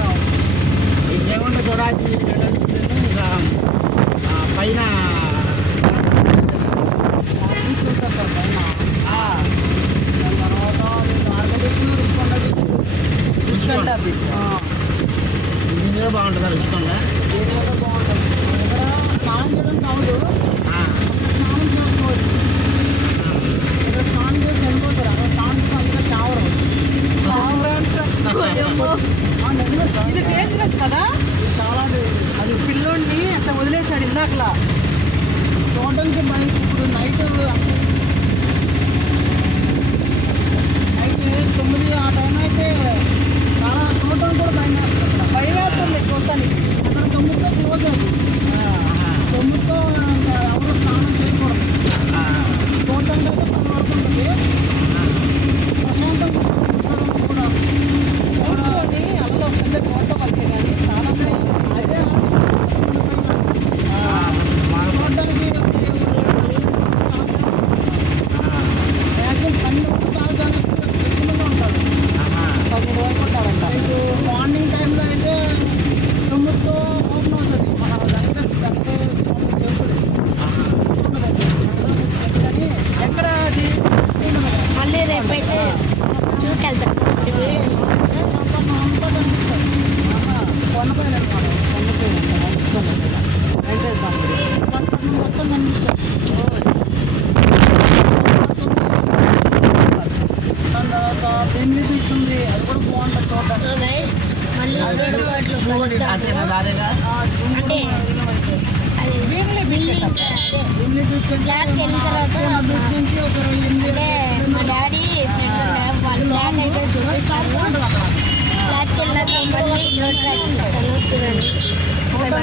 రావచ్చు, ఈ జగన్ చూడాల్సి ఇంకా పైన ఇది బాగుంటుందా రుచికొండ? బాగుంటుంది. ఇక్కడ స్నానం చేయడం కాదు, స్నానం చేసుకోవచ్చు. ఇక్కడ స్నానం చేసి చనిపోతారు, అక్కడ స్నానం చేసి అందులో చావరు. ఇది డేంజరస్ కదా, చాలా అది పిల్లోడిని అట్లా వదిలేసాడు ఇందాకలా. చూడడానికి బయట ఇప్పుడు నైట్ 9 ఆ టైం అయితే చాలా చూడటం కూడా భయం వేస్తుంది. భయం వేస్తుంది చూస్తానికి. అక్కడ 9తో క్లోజ్ అది, 9తో ఎవరు స్నానం చేయకూడదు. చూడటానికి అయితే 10 వరకు ఉంటుంది. ప్రశాంతంగా కూడా కూర్చొని అల్లలో వస్తుంటే ఫోటో కలిసే కానీ చాలా అదే చూడటానికి మ్యాక్సిమం 12 చాలా చాలా ఎక్కువగా ఉంటారు. 10 వరకు ఉంటారంట. మార్నింగ్ టైంలో అయితే 9తో ఓపెన్ అవుతుంది. మన దగ్గర అంటే కానీ ఎక్కడ అది మళ్ళీ రేపైతే చూకెళ్తాం. వీడియో అంతా కనిపిస్తుంది. కొండపైన మొత్తం కనిపిస్తుంది. దాని తర్వాత ఫ్రెండ్లీ బీచ్ ఉంది, అది కూడా బాగుంటుంది చూడడానికి. సో గైస్ మళ్ళీ రెండు పాటలు కలుద్దాము. దారిగా అంటే అది వీళ్ళే బిల్డింగ్ ఫ్రెండ్లీ బీచ్ ఫ్లాట్కి వెళ్ళిన తర్వాత బీచ్ నుంచి ఒక 8 అంటే మా డాడీ ఫ్రెండ్ వాళ్ళ ఫ్లాట్ అయితే చూపిస్తాను. ఫ్లాట్కి వెళ్ళినాక మళ్ళీ ఇంట్లో చూడండి.